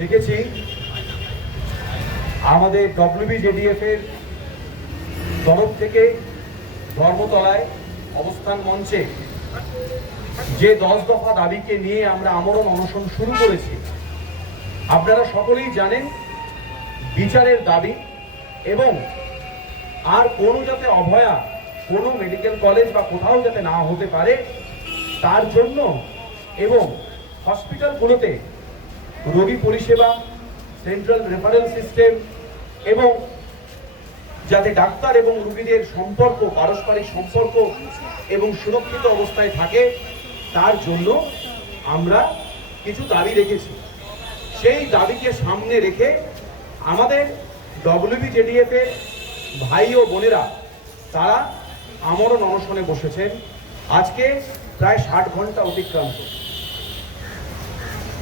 দেখেছি আমাদের WB JDF এর তরফ থেকে ধর্মতলায় অবস্থান মঞ্চে যে দশ দফা দাবিকে নিয়ে আমরা আমরণ অনশন শুরু করেছি, আপনারা সকলেই জানেন বিচারের দাবি এবং আর কোনো যাতে অভয়া কোনো মেডিকেল কলেজ বা কোথাও যাতে না হতে পারে, তার জন্য এবং হসপিটালগুলোতে রোগী পরিষেবা সেন্ট্রাল রেফারেল সিস্টেম এবং যাতে ডাক্তার এবং রোগীদের সম্পর্ক, পারস্পরিক সম্পর্ক এবং সুরক্ষিত অবস্থায় থাকে, তার জন্য আমরা কিছু দাবি রেখেছি। সেই দাবিকে সামনে রেখে আমাদের ডব্লিউবি জেডিএফ এর ভাই ও বোনেরা, তারা আমরণ অনশনে বসেছেন। আজকে প্রায় ষাট ঘণ্টা অতিক্রান্ত।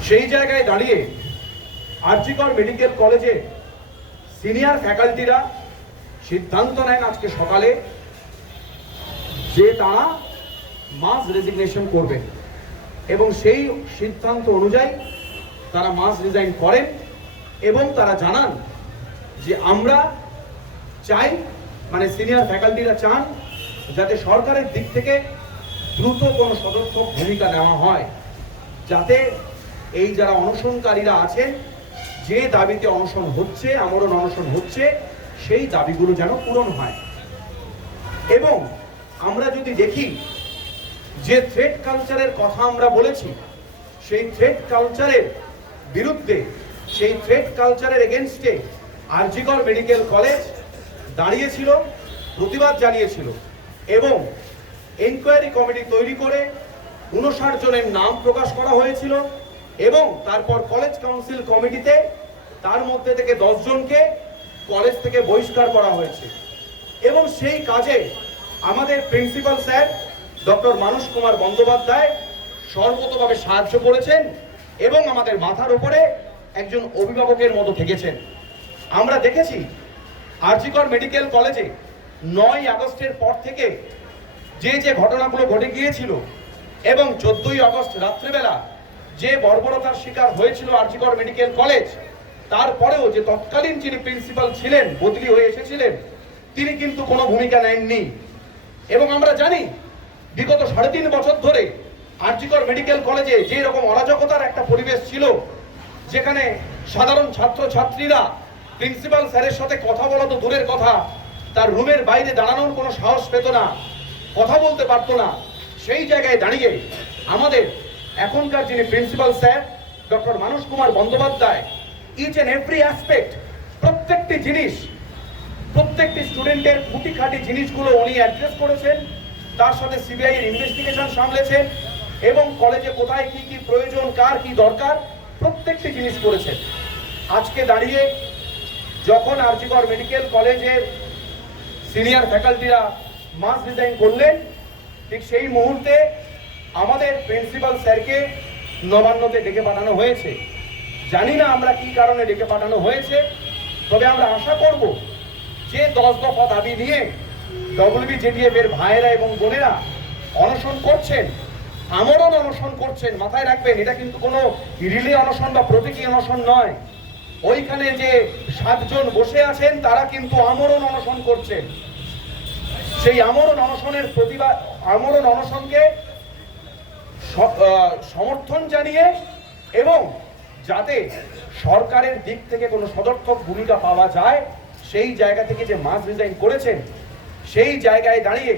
সেই জায়গায় দাঁড়িয়ে আরজিকর মেডিকেল কলেজে সিনিয়র ফ্যাকাল্টিরা সিদ্ধান্ত নেন আজকে সকালে যে তারা মাস রেজিগনেশন করবেন এবং সেই সিদ্ধান্ত অনুযায়ী তারা মাস রিজাইন করেন এবং তারা জানান যে আমরা চাই মানে সিনিয়র ফ্যাকাল্টিরা চান যাতে সরকারের দিক থেকে দ্রুত কোনো সদর্থক ভূমিকা নেওয়া হয়, যাতে এই যারা অনশনকারীরা আছেন যে দাবিতে অনশন হচ্ছে, আমরণ অনশন হচ্ছে, সেই দাবিগুলো যেন পূরণ হয়। এবং আমরা যদি দেখি যে থ্রেড কালচারের কথা আমরা বলেছি, সেই থ্রেড কালচারের বিরুদ্ধে, সেই থ্রেড কালচারের এগেনস্টে আরজিকর মেডিকেল কলেজ দাঁড়িয়েছিল, প্রতিবাদ জানিয়েছিল এবং এনকোয়ারি কমিটি তৈরি করে উনষাট জনের নাম প্রকাশ করা হয়েছিল। এবং তারপর কলেজ কাউন্সিল কমিটিতে তার মধ্যে থেকে দশ জনকে কলেজ থেকে বহিষ্কার করা হয়েছে। এবং সেই কাজে আমাদের principal sir doctor Manas Kumar Bandyopadhyay সর্বতভাবে সাহায্য করেছেন এবং আমাদের মাথার উপরে একজন অভিভাবকের মতো থেকেছেন। আমরা দেখেছি আরজিকর মেডিকেল কলেজে নয় আগস্টের পর থেকে যে যে ঘটনাগুলো ঘটে গিয়েছিল এবং চোদ্দই আগস্ট রাত্রেবেলা যে বর্বরতার শিকার হয়েছিল আরজিকর মেডিকেল কলেজ, তারপরেও যে তৎকালীন যিনি প্রিন্সিপাল ছিলেন, বদলি হয়ে এসেছিলেন, তিনি কিন্তু কোনো ভূমিকা নেননি। এবং আমরা জানি, বিগত সাড়ে তিন বছর ধরে আরজিকর মেডিকেল কলেজে যে রকম অরাজকতার একটা পরিবেশ ছিল, যেখানে সাধারণ ছাত্র ছাত্রীরা প্রিন্সিপাল স্যারের সাথে কথা বলা তো দূরের কথা, তার রুমের বাইরে দাঁড়ানোর কোনো সাহস পেত না, কথা বলতে পারতো না, সেই জায়গায় দাঁড়িয়ে আমাদের এখনকার যিনি principal sir, doctor Manas Kumar Bandyopadhyay each and every aspect প্রত্যেকটি জিনিস, প্রত্যেকটি স্টুডেন্টের খুঁটি খাঁটি জিনিসগুলো উনি অ্যাড্রেস করেছেন, তার সাথে সিবিআই এর ইনভেস্টিগেশন সামলেছেন, এবং কলেজে কোথায় কি কি প্রয়োজন, কার কি দরকার, প্রত্যেকটি জিনিস করেছেন। আজকে দাঁড়িয়ে যখন আরজিকর মেডিকেল কলেজের সিনিয়র ফ্যাকাল্টিরা মাস ডিজাইন করলেন, ঠিক সেই মুহূর্তে আমাদের প্রিন্সিপাল স্যারকে নবান্নতে ডেকে পাঠানো হয়েছে। জানি না আমরা কি কারণে ডেকে পাঠানো হয়েছে, তবে আমরা আশা করব যে দশ দফা দাবি নিয়ে ডব্লিউবি জেডিএফ এর ভাইয়েরা এবং বোনেরা অনশন করছেন, আমরণ অনশন করছেন, মাথায় রাখবেন, এটা কিন্তু কোনো রিলে অনশন বা প্রতীকী অনশন নয়। ওইখানে যে সাতজন বসে আছেন, তারা কিন্তু আমরণ অনশন করছেন। সেই আমরণ অনশনের প্রতিবাদ, আমরণ অনশনকে সমর্থন জানিয়ে এবং যাতে সরকারের দিক থেকে কোনো সদর্থক ভূমিকা পাওয়া যায়, সেই জায়গা থেকে যে মাস রিজাইন করেছেন, সেই জায়গায় দাঁড়িয়ে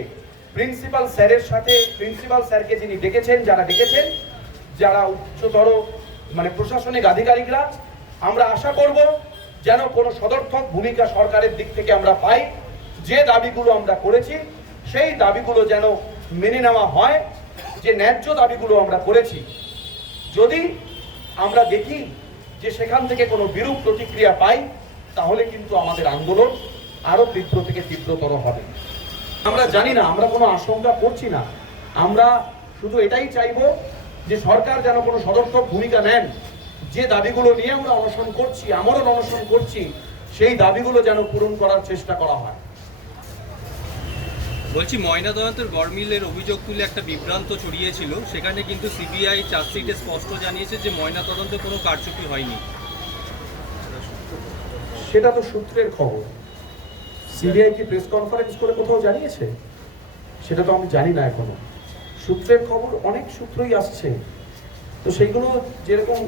প্রিন্সিপাল স্যারের সাথে প্রিন্সিপাল স্যারকে যিনি ডেকেছেন, যারা ডেকেছেন, যারা উচ্চতর মানে প্রশাসনিক আধিকারিকরা, আমরা আশা করব যেন কোনো সদর্থক ভূমিকা সরকারের দিক থেকে আমরা পাই। যে দাবিগুলো আমরা করেছি, সেই দাবিগুলো যেন মেনে নেওয়া হয়। যে ন্যায্য দাবিগুলো আমরা করেছি, যদি আমরা দেখি যে সেখান থেকে কোনো বিরূপ প্রতিক্রিয়া পাই, তাহলে কিন্তু আমাদের আন্দোলন আরও তীব্র থেকে তীব্রতর হবে। আমরা জানি না, আমরা কোনো আশঙ্কা করছি না। আমরা শুধু এটাই চাইব যে সরকার যেন কোনো সদর্থক ভূমিকা নেন। যে দাবিগুলো নিয়ে আমরা অনশন করছি, আমরণ অনশন করছি, সেই দাবিগুলো যেন পূরণ করার চেষ্টা করা হয়। বলছি ময়নাতদন্তের গরমিলের অভিযোগ তুলে একটা বিভ্রান্ত ছড়িয়েছিল। সেখানে কিন্তু সিবিআই চার্জশিটে স্পষ্ট জানিয়েছে যে ময়নাতদন্তে কোনো কারচুপি হয়নি। সেটা তো সূত্রের খবর। সিবিআই কি প্রেস কনফারেন্স করে কোথাও জানিয়েছে? সেটা তো আমি জানি না এখনও। সূত্রের খবর অনেক সূত্রই আসছে। তো সেইগুলো যেরকম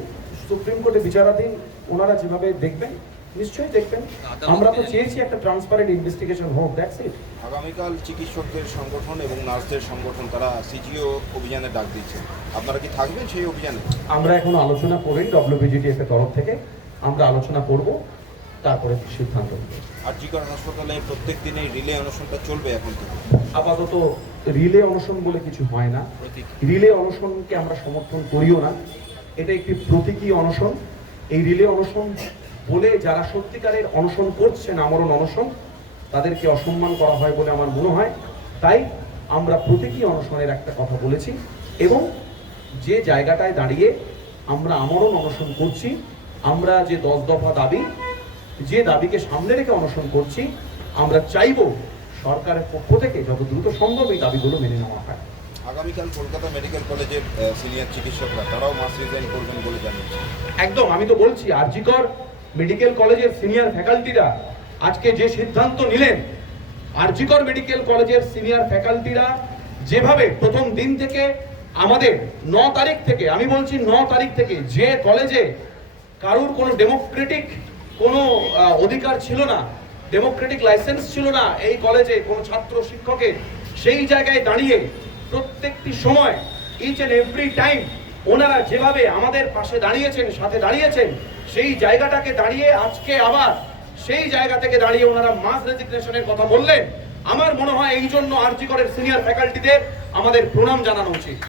সুপ্রিম কোর্টে বিচারাধীন, ওনারা যেভাবে দেখবেন নিশ্চয়ই দেখবেন। আমরা তো চেয়েছি একটা ট্রান্সপারেন্ট ইনভেস্টিগেশন হোক দ্যাটস ইট আগামীকাল চিকিৎসকদের সংগঠন এবং নার্সদের সংগঠন তারা সিজিও অভিযানে ডাক দিচ্ছে। আপনারা কি থাকবেন সেই অভিযানে? আমরা এখন আলোচনা করি ডব্লিউবিজিটিএফ এর তরফ থেকে আমরা আলোচনা করব তারপরে সিদ্ধান্ত নেব। আরজিকর হাসপাতালে প্রত্যেক দিনই রিলে অনুষ্ঠানটা চলবে এখন থেকে আপাতত রিলে অনশন বলে কিছু হয় না। রিলে অনশনকে আমরা সমর্থন করিও না। এটা একটি প্রতীকী অনশন। এই রিলে অনশন বলে যারা সত্যিকারের অনশন করছেন আমরণ অনশন তাদেরকে অসম্মান করা হয় বলে আমার মনে হয়। তাই আমরা প্রতীকী অনশনের একটা কথা বলেছি এবং যে জায়গাটায় দাঁড়িয়ে আমরা আমরণ অনশন করছি আমরা যে দশ দফা দাবি যে দাবিকে সামনে রেখে অনশন করছি আমরা চাইব সরকারের পক্ষ থেকে যত দ্রুত সম্ভব এই দাবিগুলো মেনে নেওয়া হয়। আগামীকাল কলকাতা মেডিকেল কলেজের সিনিয়র চিকিৎসকরা তারাও মাস রিজাইন করবেন বলে জানিয়েছে একদম আমি তো বলছি আরজিকর মেডিকেল কলেজের সিনিয়র ফ্যাকাল্টিরা আজকে যে সিদ্ধান্ত নিলেন, আরজিকর মেডিকেল কলেজের সিনিয়র ফ্যাকাল্টিরা যেভাবে প্রথম দিন থেকে আমাদের ন তারিখ থেকে, আমি বলছি ন তারিখ থেকে যে কলেজে কারুর কোনো ডেমোক্রেটিক কোনো অধিকার ছিল না, ডেমোক্রেটিক লাইসেন্স ছিল না এই কলেজে কোনো ছাত্র শিক্ষকের, সেই জায়গায় দাঁড়িয়ে প্রত্যেকটি সময় ইচ এন্ড এভরি টাইম ওনারা যেভাবে আমাদের পাশে দাঁড়িয়েছেন, সাথে দাঁড়িয়েছেন, সেই জায়গাটাকে দাঁড়িয়ে আজকে আবার সেই জায়গা থেকে দাঁড়িয়ে ওনারা মাস রেজিগনেশনের কথা বললেন। আমার মনে হয় এই জন্য আরজি করের সিনিয়র ফ্যাকাল্টিদের আমাদের প্রণাম জানানো উচিত।